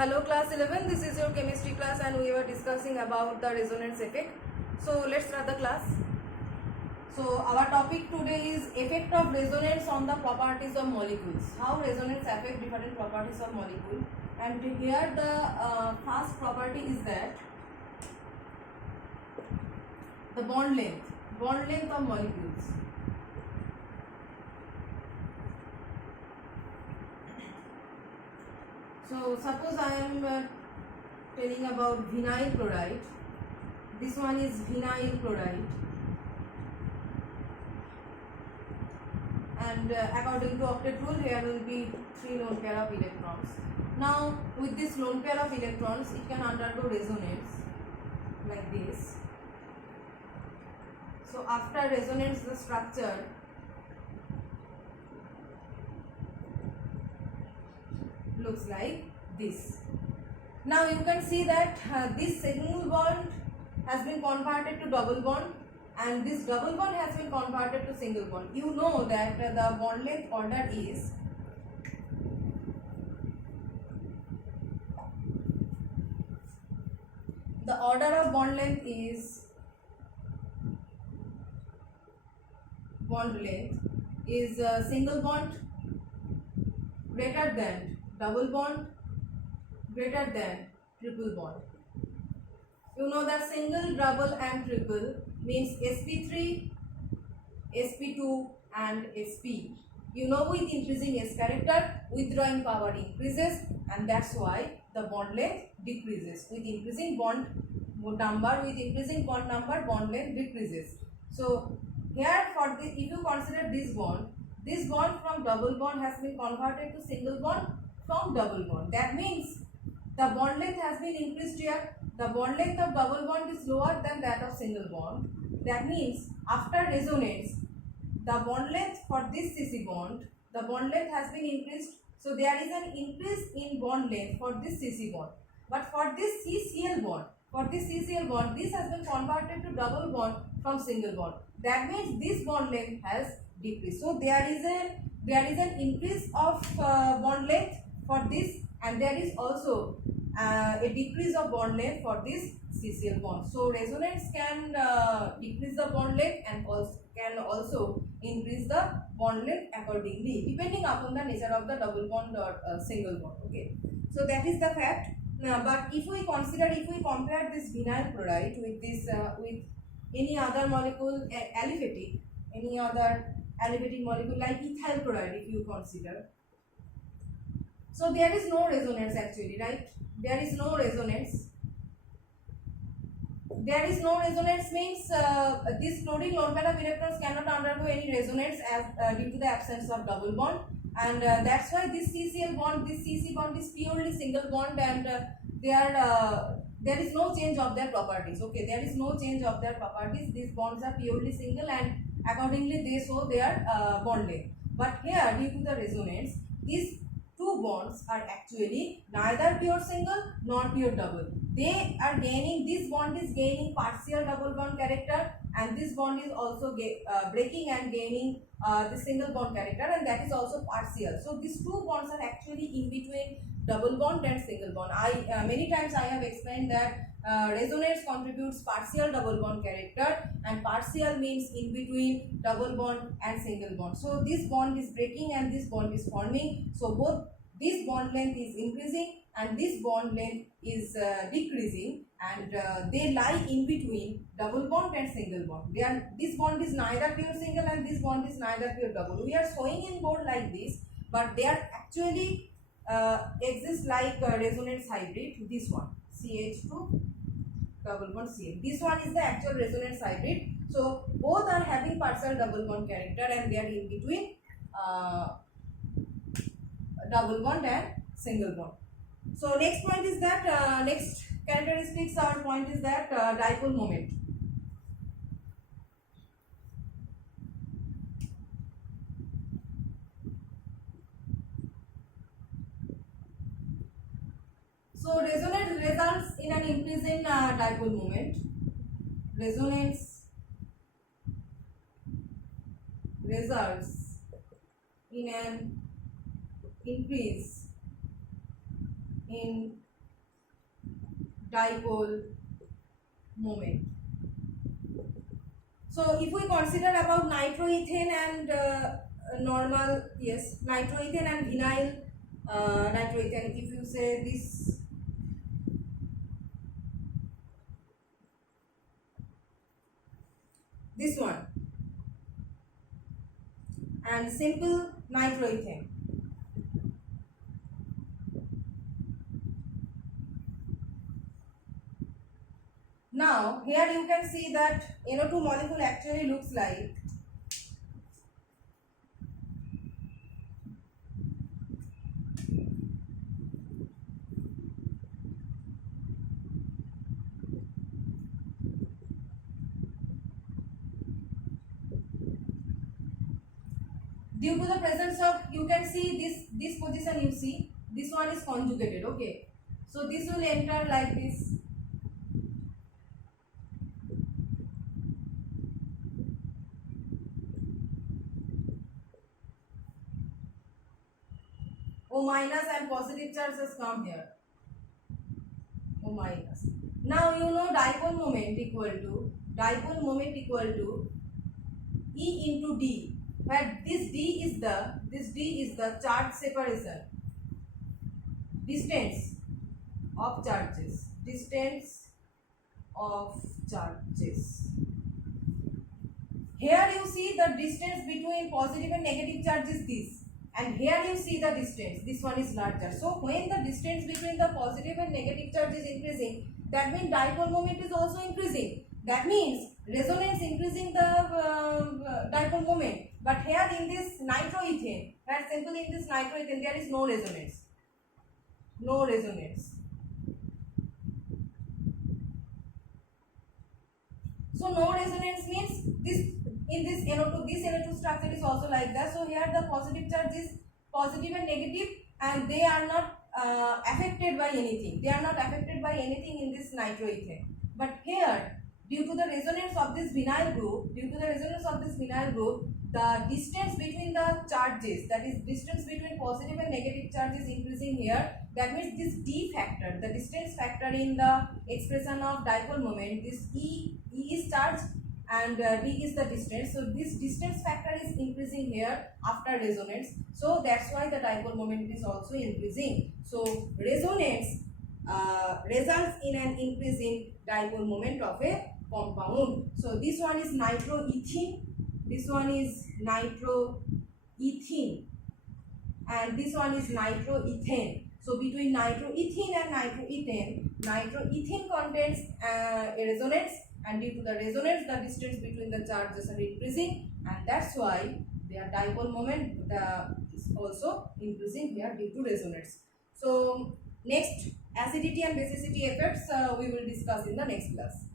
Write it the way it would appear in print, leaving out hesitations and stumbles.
Hello class 11, this is your chemistry class and we were discussing about the resonance effect. So let's start the class. So our topic today is effect of resonance on the properties of molecules. How resonance affect different properties of molecule. And here the first property is that the bond length of molecules. So suppose I am telling about vinyl chloride. This one is vinyl chloride, and according to octet rule, here will be 3 lone pair of electrons. Now with this lone pair of electrons, it can undergo resonance like this. So after resonance, the structure looks like this. Now you can see that this single bond has been converted to double bond and this double bond has been converted to single bond. You know that the bond length order is bond length is single bond greater than double bond greater than triple bond. You know that single, double and triple means sp3, sp2 and sp. You know with increasing s character, withdrawing power increases and that's why the bond length decreases. With increasing bond number, bond length decreases. So here for this, if you consider this bond from double bond has been converted to single bond from double bond. That means the bond length has been increased here. The bond length of double bond is lower than that of single bond. That means after resonance, the bond length for this CC bond, the bond length has been increased. So there is an increase in bond length for this CC bond. But for this CCl bond, this has been converted to double bond from single bond. That means this bond length has decreased. So there is an increase of bond length for this, and there is also a decrease of bond length for this CCl bond. So resonance can decrease the bond length and can also increase the bond length accordingly, depending upon the nature of the double bond or single bond. Okay, so that is the fact. But if we compare this vinyl chloride with this with any other molecule, any other aliphatic molecule like ethyl chloride, if you consider, so there is no resonance actually, right? There is no resonance means this chlorine lone pair of electrons cannot undergo any resonance as due to the absence of double bond, and that's why this CCl bond, this CC bond is purely single bond, and there is no change of their properties. Okay, there is no change of their properties. These bonds are purely single and accordingly they show their bond length. But here, due to the resonance, these two bonds are actually neither pure single nor pure double. They are gaining, this bond is gaining partial double bond character, and this bond is also breaking and gaining the single bond character, and that is also partial. So these two bonds are actually in between double bond and single bond. Many times I have explained that resonance contributes partial double bond character, and partial means in between double bond and single bond. So this bond is breaking and this bond is forming. So both this bond length is increasing and this bond length is decreasing, and they lie in between double bond and single bond. This bond is neither pure single and this bond is neither pure double. We are showing in board like this, but they are actually exist like resonance hybrid. This one CH2 double bond CH. This one is the actual resonance hybrid. So both are having partial double bond character and they are in between double bond and single bond. So next point is that next characteristics or point is that dipole moment. So resonance results in an increase in dipole moment. Resonance results in an increase in dipole moment. So if we consider about nitroethane and nitroethane and vinyl nitroethane, if you say this one and simple nitroethane. Now here you can see that NO2 molecule actually looks like due to the presence of, you can see this position, you see this one is conjugated. Okay, so this will enter like this. O minus and positive charges come here. O minus. Now you know dipole moment equal to E into D, where this D is the charge separation, distance of charges. Here you see the distance between positive and negative charge is this, and here you see the distance, this one is larger. So when the distance between the positive and negative charge is increasing, that means dipole moment is also increasing. That means resonance increasing the dipole moment. But here in this nitroethane, for example in this nitroethane, there is no resonance. So no resonance means this, in this NO2 structure is also like that. So here the positive charge is positive and negative, and they are not affected by anything. They are not affected by anything in this nitroethane. But here, due to the resonance of this vinyl group, the distance between the charges, that is distance between positive and negative charge is increasing here. That means this D factor, the distance factor in the expression of dipole moment, this E is charge and D is the distance. So this distance factor is increasing here after resonance. So that's why the dipole moment is also increasing. So resonance results in an increase in dipole moment of a compound. So this one is nitroethene, this one is nitroethene, and this one is nitroethane. So between nitroethene and nitroethene contains a resonance, and due to the resonance the distance between the charges are increasing, and that's why their dipole moment is also increasing here due to resonance. So next, acidity and basicity effects we will discuss in the next class.